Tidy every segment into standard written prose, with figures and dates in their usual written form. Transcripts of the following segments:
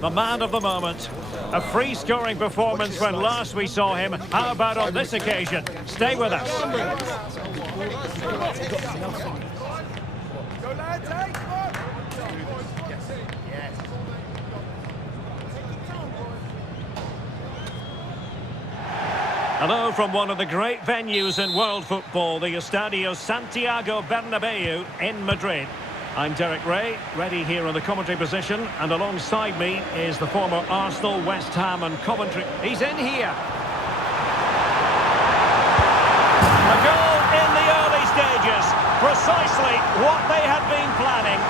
The man of the moment. A free-scoring performance when last we saw him. How about on this occasion? Stay with us. Hello from one of the great venues in world football, the Estadio Santiago Bernabeu in Madrid. I'm Derek Ray, ready here in the commentary position, and alongside me is the former Arsenal, West Ham and Coventry. He's in here. A goal in the early stages, precisely what they had been planning.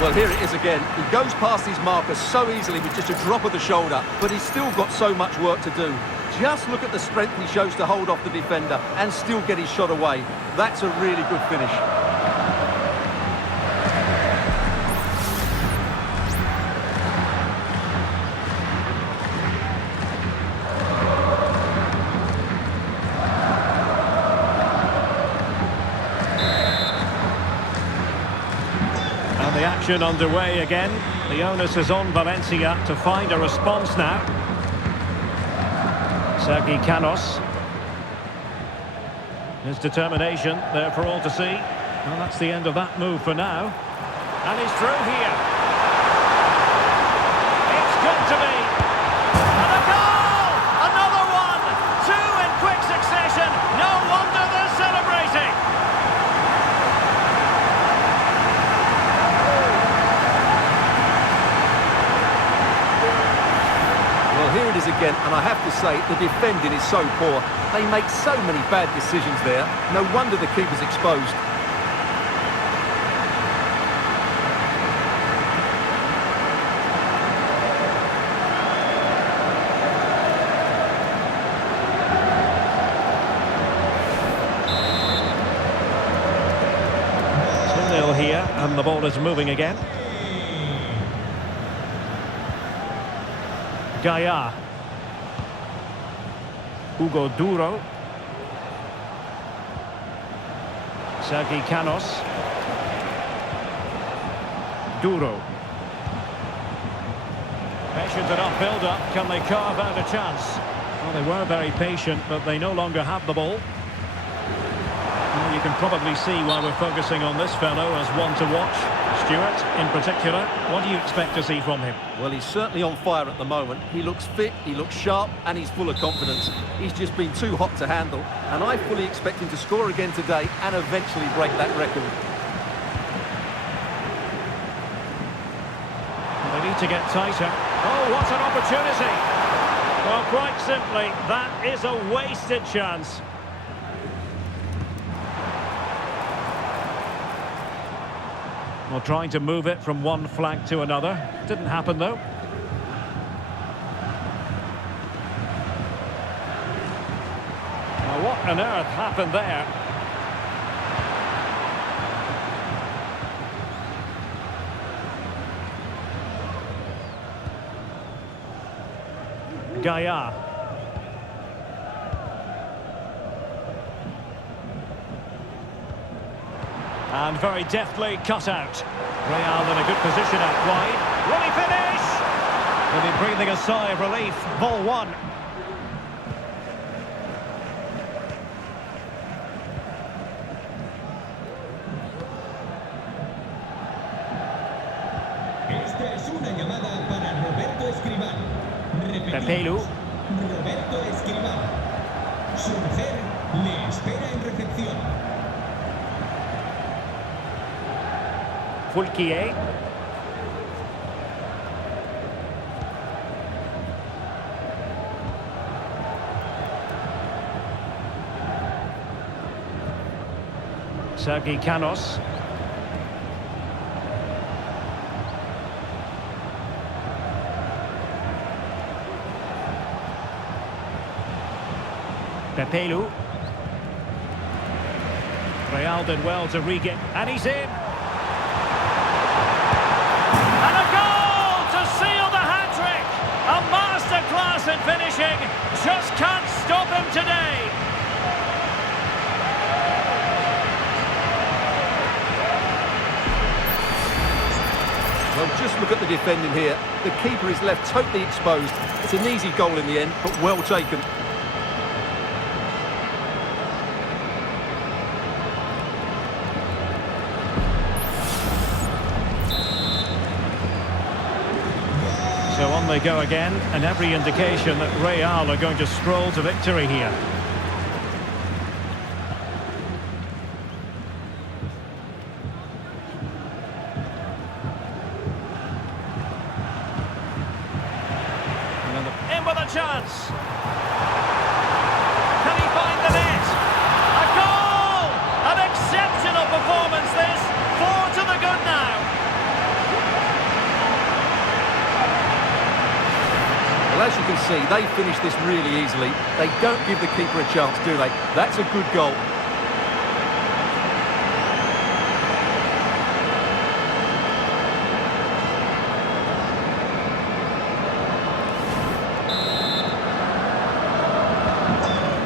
Well, here it is again. He goes past his marker so easily with just a drop of the shoulder, but he's still got so much work to do. Just look at the strength he shows to hold off the defender and still get his shot away. That's a really good finish. Action underway again. The onus is on Valencia to find a response now. Sergi Canos. His determination there for all to see. Well, that's the end of that move for now. And he's through here. It's got to be. And a goal! Another one! Two in quick succession. No wonder they're celebrating. Here it is again, and I have to say, the defending is so poor. They make so many bad decisions there. No wonder the keeper's exposed. Here, and the ball is moving again. Gaia. Hugo Duro. Sergi Canos. Duro. Patient enough build-up. Can they carve out a chance? Well, they were very patient, but they no longer have the ball. Well, you can probably see why we're focusing on this fellow as one to watch. Stuart, in particular, what do you expect to see from him? Well, he's certainly on fire at the moment. He looks fit, he looks sharp, and he's full of confidence. He's just been too hot to handle, and I fully expect him to score again today and eventually break that record. They need to get tighter. Oh, what an opportunity! Well, quite simply, that is a wasted chance. Well, trying to move it from one flank to another. Didn't happen, though. Now, what on earth happened there? Gaia. And very deftly cut out. Real in a good position out wide. Will he finish? Will he breathing a sigh of relief? Ball one. Esta es una llamada para Roberto Escribán. Pepelu. Roberto Escribán. Su mujer le espera en recepción. Fulquier. Sergi Canos. Pepelu. Real did well to regain, and he's in. And a goal to seal the hat-trick. A masterclass in finishing. Just can't stop him today. Well, just look at the defending here. The keeper is left totally exposed. It's an easy goal in the end, but well taken. So on they go again, and every indication that Real are going to stroll to victory here. In with a chance. Can he find the net? A goal! An exceptional performance this. 4 to the good now. Well, as you can see, they finish this really easily. They don't give the keeper a chance, do they? That's a good goal.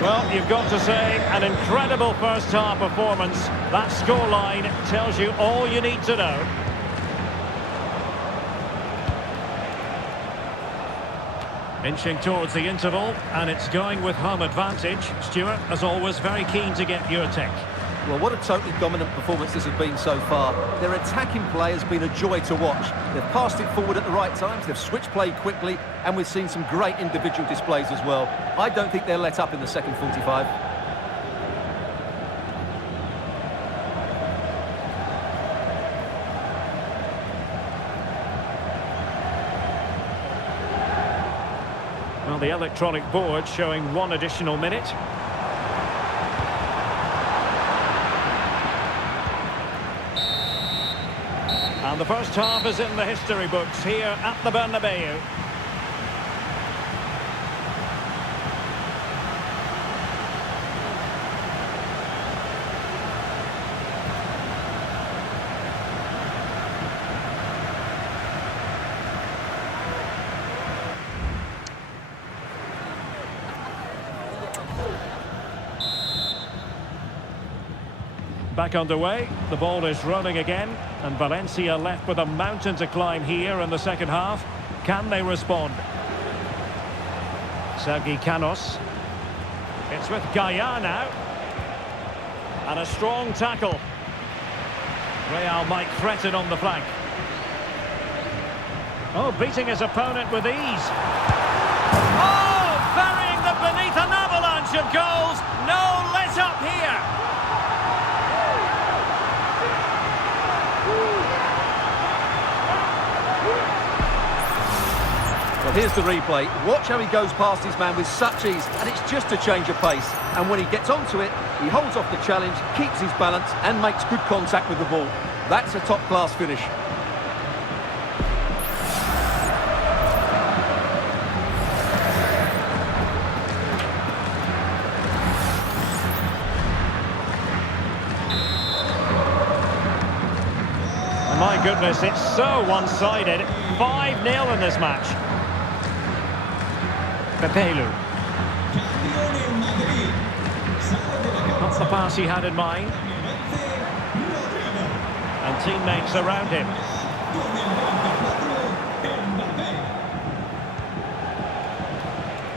Well, you've got to say, an incredible first-half performance. That scoreline tells you all you need to know. Inching towards the interval, and it's going with home advantage. Stuart, as always, very keen to get your take. Well, what a totally dominant performance this has been so far. Their attacking play has been a joy to watch. They've passed it forward at the right times, they've switched play quickly, and we've seen some great individual displays as well. I don't think they'll let up in the second 45. Well, the electronic board showing 1 additional minute. And the first half is in the history books here at the Bernabeu. Back underway, the ball is rolling again, and Valencia left with a mountain to climb here in the second half. Can they respond? Sergi Canos. It's with Gaia now. And a strong tackle. Real might threaten on the flank. Oh, beating his opponent with ease. Oh, burying them beneath an avalanche of goals. No let up here. Well, here's the replay. Watch how he goes past his man with such ease, and it's just a change of pace. And when he gets onto it, he holds off the challenge, keeps his balance, and makes good contact with the ball. That's a top-class finish. My goodness, it's so one-sided. 5-0 in this match. Pepelu. Cambio en el Madrid. Sale de la Not the cancha. pass he had in mind. Rodrigo. And teammates around him. Con el 24, Mbappé.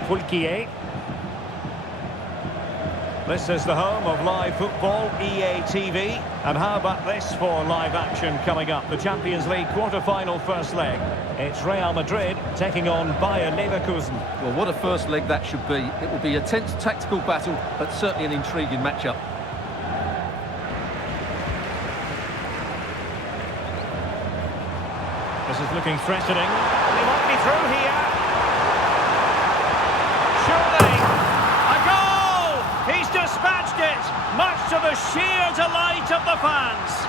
Fulquier. This is the home of live football, EA TV. And how about this for live action coming up? The Champions League quarter-final first leg. It's Real Madrid taking on Bayer Leverkusen. Well, what a first leg that should be. It will be a tense tactical battle, but certainly an intriguing matchup. This is looking threatening. They might be through here. Surely. A goal! He's dispatched it, much to the sheer delight of the fans.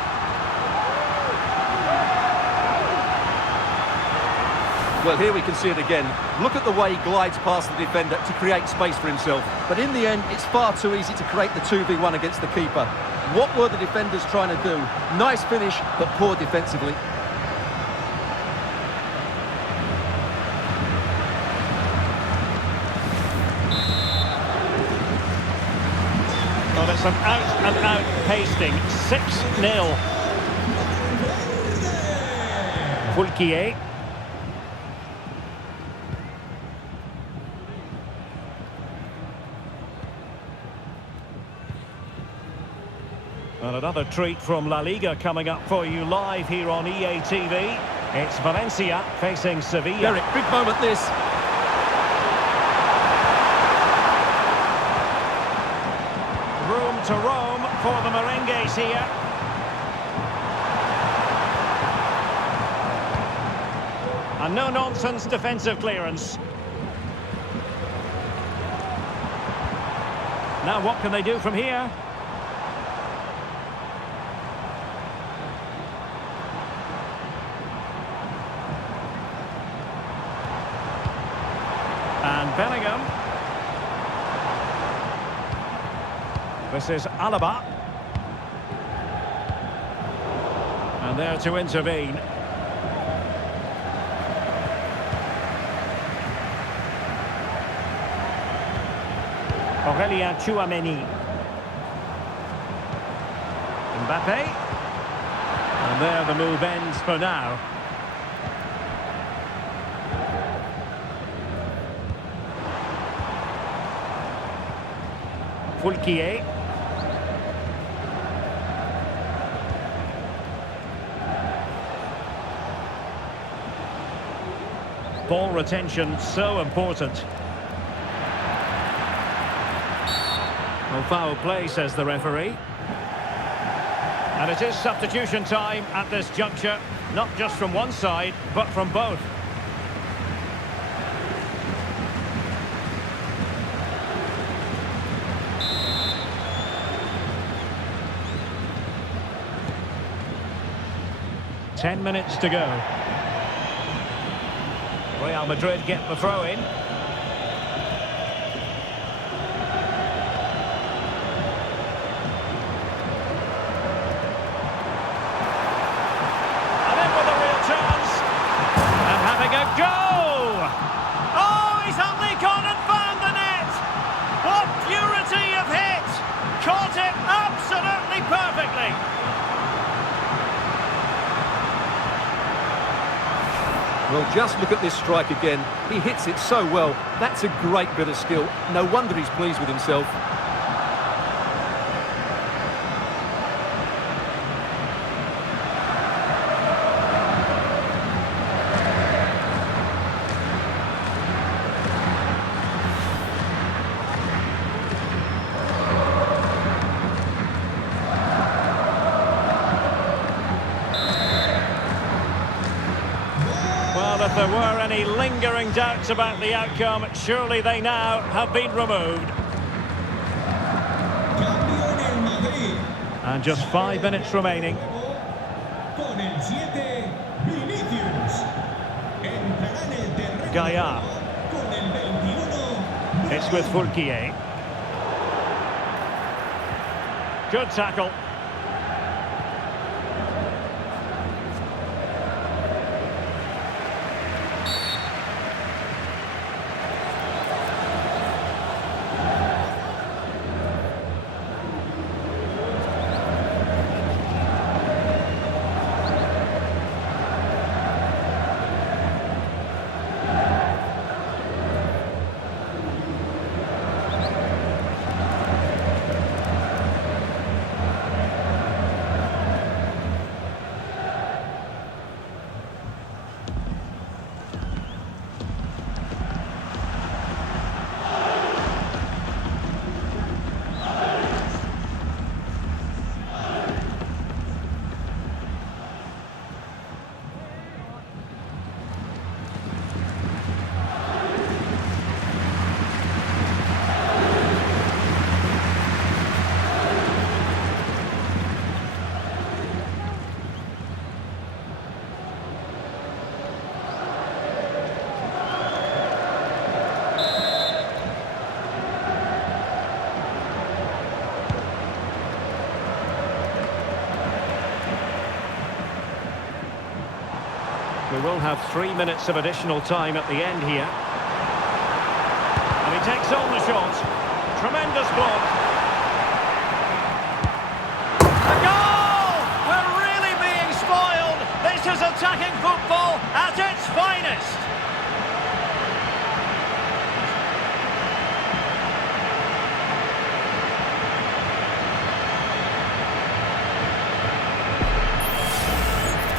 Well, here we can see it again. Look at the way he glides past the defender to create space for himself. But in the end, it's far too easy to create the 2v1 against the keeper. What were the defenders trying to do? Nice finish, but poor defensively. Well, it's an out-and-out pasting. 6-0. Fulquier. And another treat from La Liga coming up for you live here on EA TV. It's Valencia facing Sevilla. Derek, big moment this. Room to roam for the Merengues here. A no-nonsense defensive clearance. Now what can they do from here? And Bellingham. This is Alaba. And there to intervene. Aurélien Tchouaméni. Mbappé. And there the move ends for now. Fulquier. Ball retention so important. No foul play, says the referee. And it is substitution time at this juncture, not just from one side, but from both. Ten minutes to go. Real Madrid get the throw in. And in with a real chance. And having a go! Oh, he's only gone and found the net! What purity of hit! Caught it absolutely perfectly! Well, just look at this strike again. He hits it so well. That's a great bit of skill. No wonder he's pleased with himself. Well, if there were any lingering doubts about the outcome, surely they now have been removed. Cambio en el Madrid. And just 5 minutes remaining. Con el 7, Vinicius. Entrará en el terreno. Gaia. Con el 21. It's with Fulquier. Good tackle. We will have 3 minutes of additional time at the end here. And he takes on the shot. Tremendous block. A goal! We're really being spoiled. This is attacking football at its finest.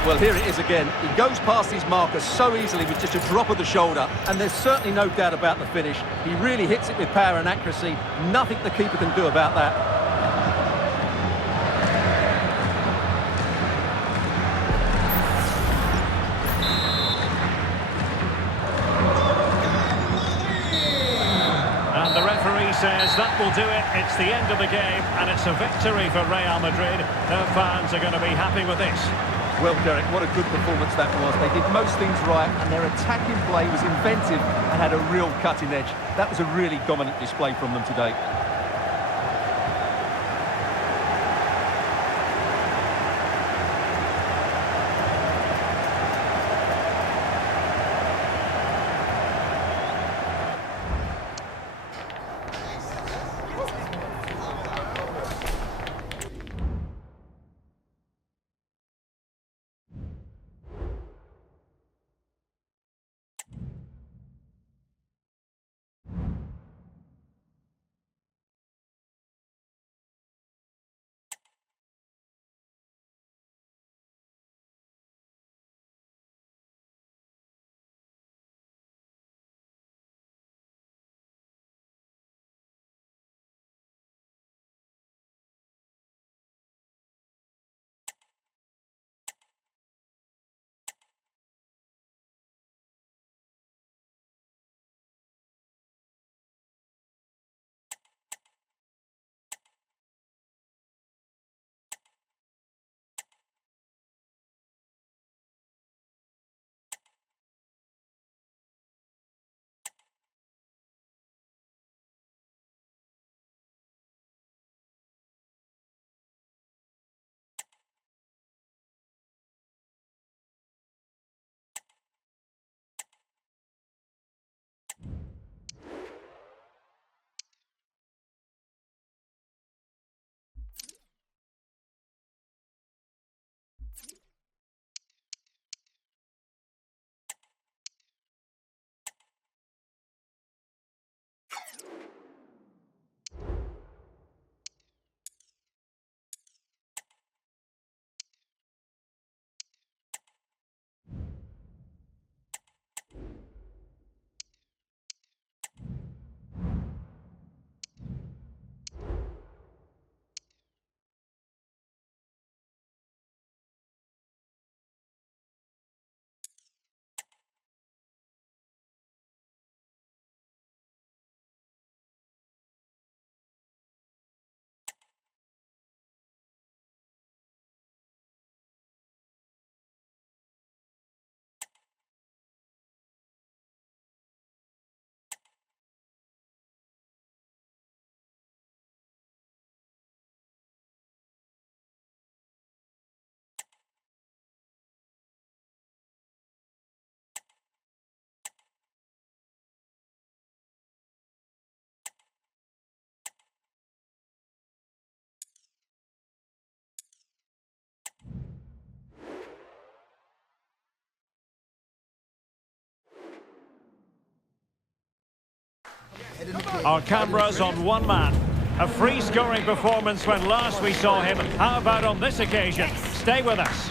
Well, here it is again. He goes past his marker so easily with just a drop of the shoulder, and there's certainly no doubt about the finish. He really hits it with power and accuracy. Nothing the keeper can do about that. And the referee says that will do it. It's the end of the game, and it's a victory for Real Madrid. Their fans are going to be happy with this. Well, Derek, what a good performance that was. They did most things right, and their attacking play was inventive and had a real cutting edge. That was a really dominant display from them today. Our cameras on one man. A free-scoring performance when last we saw him. How about on this occasion? Stay with us.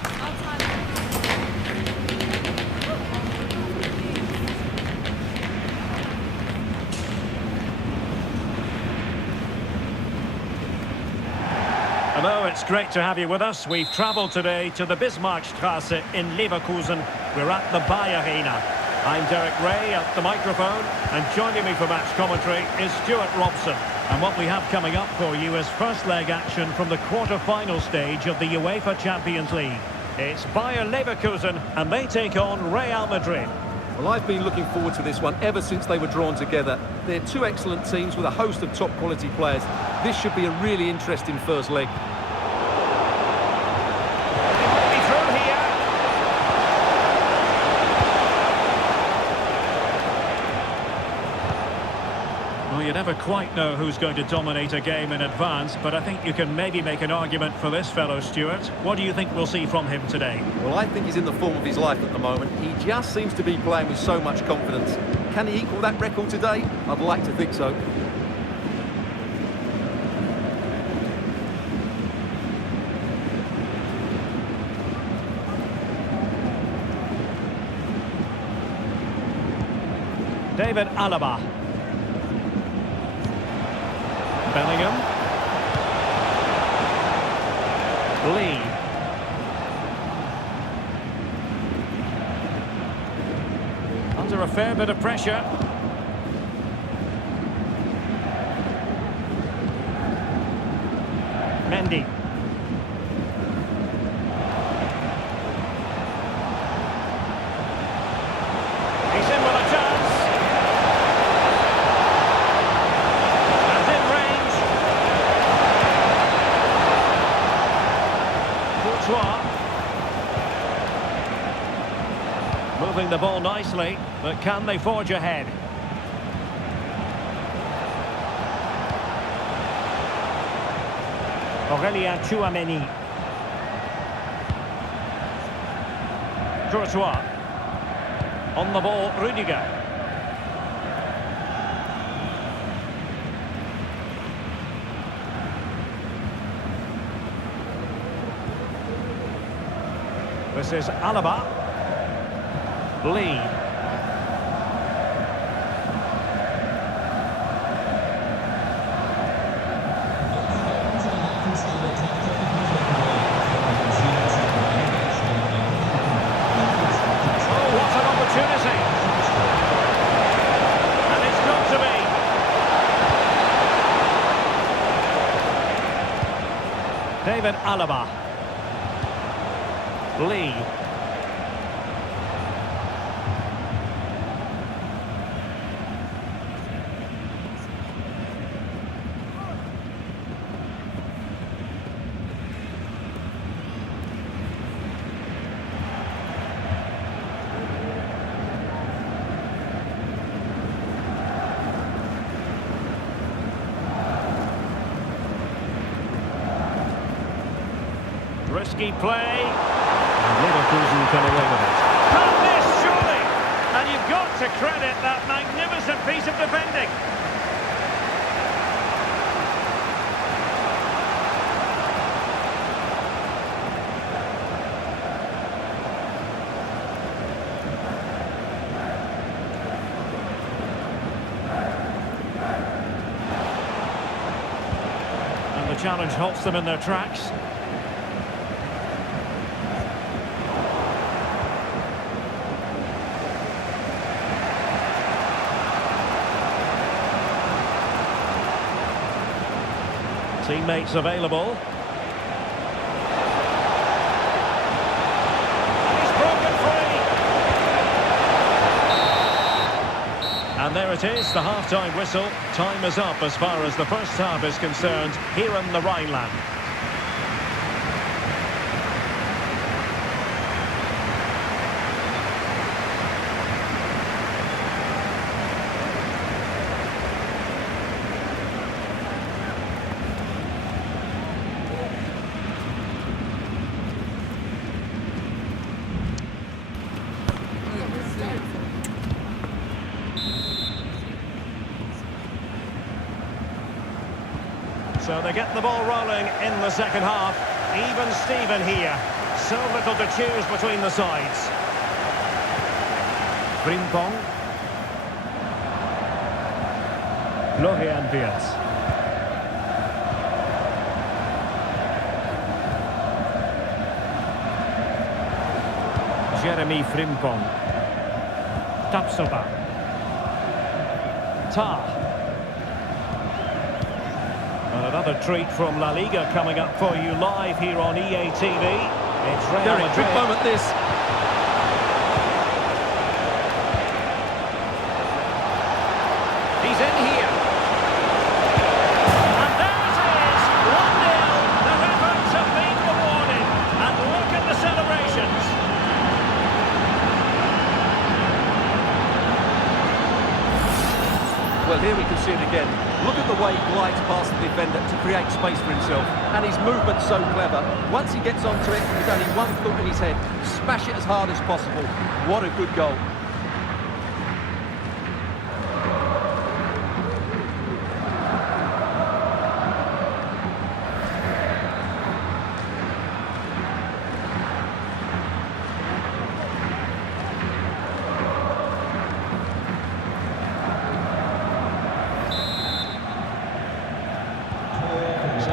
Hello, it's great to have you with us. We've travelled today to the Bismarckstraße in Leverkusen. We're at the Bayer Arena. I'm Derek Ray at the microphone, and joining me for match commentary is Stuart Robson. And what we have coming up for you is first leg action from the quarter-final stage of the UEFA Champions League. It's Bayer Leverkusen, and they take on Real Madrid. Well, I've been looking forward to this one ever since they were drawn together. They're two excellent teams with a host of top-quality players. This should be a really interesting first leg. never quite know who's going to dominate a game in advance, but I think you can maybe make an argument for this fellow, Stuart. What do you think we'll see from him today? Well, I think he's in the form of his life at the moment. He just seems to be playing with so much confidence. Can he equal that record today? I'd like to think so. David Alaba. Bellingham. Lee. Under a fair bit of pressure. Mendy. He's in with a chance. And in range. Courtois. Moving the ball nicely, but can they forge ahead? Aurélien Tchouaméni. Courtois. On the ball, Rudiger. This is Alaba. Lee. David Alaba. Lee. Risky play. And Leverkusen come away with it. Can't miss, surely! And you've got to credit that magnificent piece of defending. And the challenge halts them in their tracks. Teammates available. And he's broken free. And there it is, the half-time whistle. Time is up as far as the first half is concerned here in the Rhineland. So they get the ball rolling in the second half. Even Steven here. So little to choose between the sides. Frimpong. Florian Wirtz. Jeremy Frimpong. Tapsoba. Tah. And another treat from La Liga coming up for you live here on EA TV. It's Real Madrid. Big moment this. He's in here. And there it is, 1-0. Their efforts have been rewarded. And look at the celebrations. Well, here we can see it again. Look at the way he glides past the defender to create space for himself. And his movement's so clever. Once he gets onto it, there's only one thought in his head. Smash it as hard as possible. What a good goal.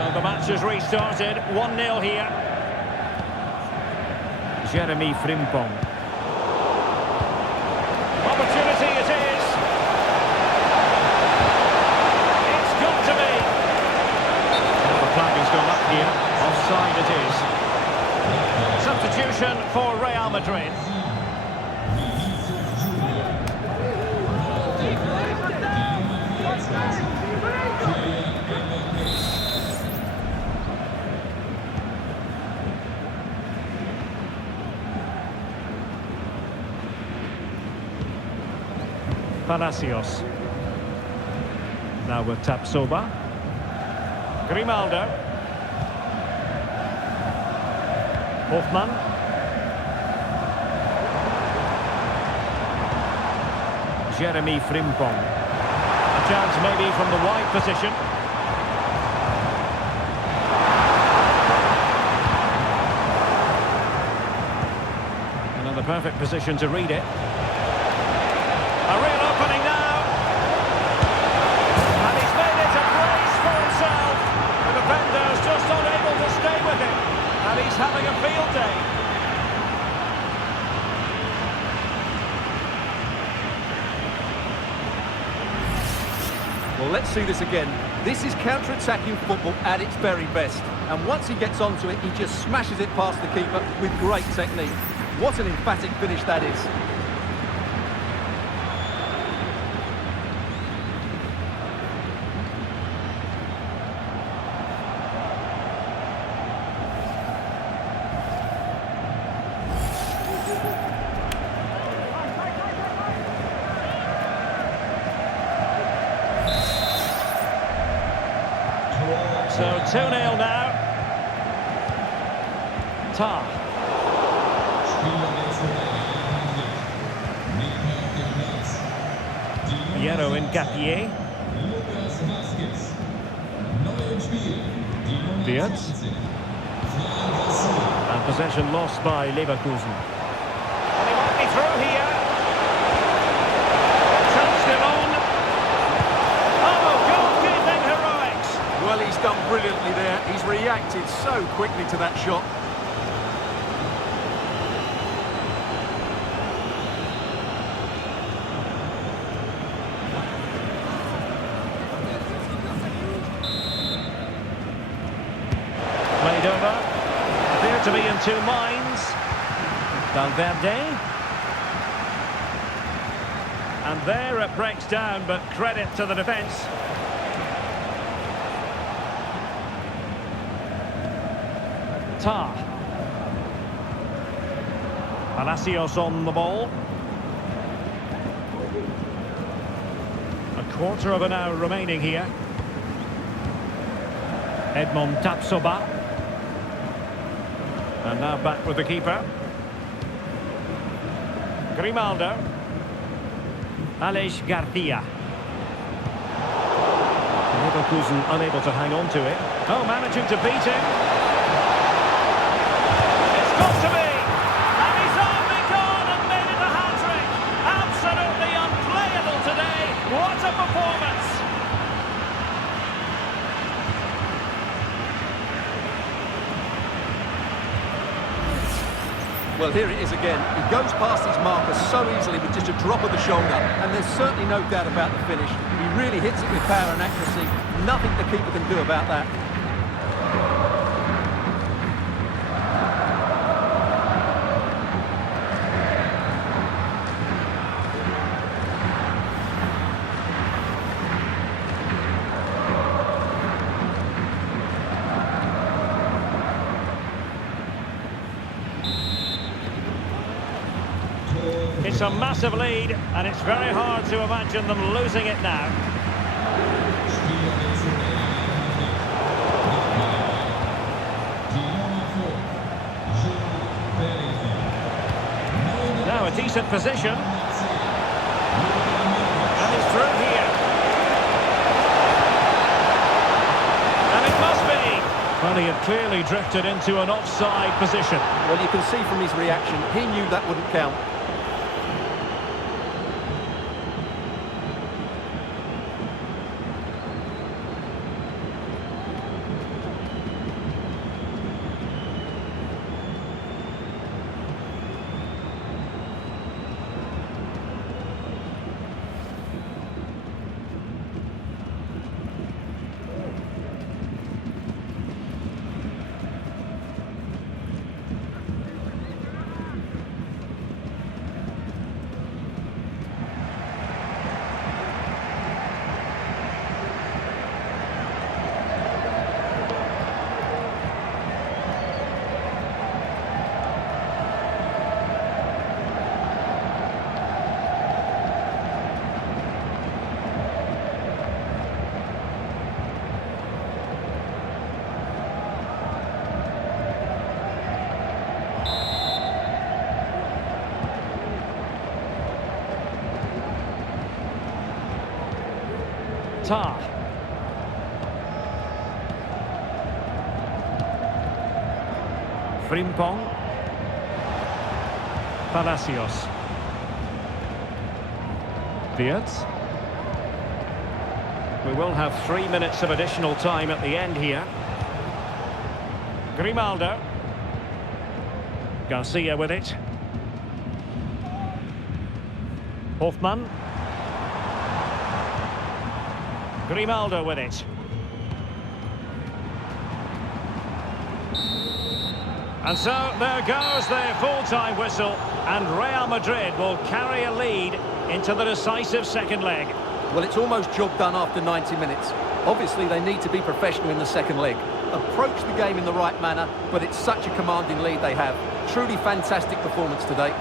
The match has restarted, 1-0 here. Jeremy Frimpong. Opportunity it is. It's got to be. Well, the flag has gone up here. Offside it is. Substitution for Real Madrid. Palacios. Now with Tapsoba. Grimaldo. Hofmann. Jeremy Frimpong. A chance maybe from the wide position. Another perfect position to read it. A real opening now. And he's made it a brace for himself. The defender's just unable to stay with him. And he's having a field day. Well, let's see this again. This is counter-attacking football at its very best. And once he gets onto it, he just smashes it past the keeper with great technique. What an emphatic finish that is. So 2-0 now. Tar. Hierro in Gapier. Beards. And possession lost by Leverkusen. And he might be through here. Chance still on. Oh, goalkeeping heroics. Well, he's done brilliantly there. He's reacted so quickly to that shot. Played over. Appear to be in two minds. Valverde. And there it breaks down, but credit to the defence. Tar. Palacios on the ball. A quarter of an hour remaining here. Edmond Tapsoba. And now back with the keeper. Grimaldo. Aleix Garcia. Leverkusen unable to hang on to it. Oh, managing to beat him. It's got to be. And he's only gone and made it a hat-trick. Absolutely unplayable today. What a performance. Well, here it is again. He goes past his marker so easily with just a drop of the shoulder, and there's certainly no doubt about the finish. He really hits it with power and accuracy. Nothing the keeper can do about that. It's a massive lead, and it's very hard to imagine them losing it now. a decent position. And he's through here. And it must be. Well, he had clearly drifted into an offside position. Well, you can see from his reaction, he knew that wouldn't count. Tar. Frimpong. Palacios. Diaz. We will have 3 minutes of additional time at the end here. Grimaldo. Garcia with it. Hoffman. Grimaldo with it. And so there goes their full-time whistle, and Real Madrid will carry a lead into the decisive second leg. Well, it's almost job done after 90 minutes. Obviously, they need to be professional in the second leg. Approach the game in the right manner, but it's such a commanding lead they have. Truly fantastic performance today.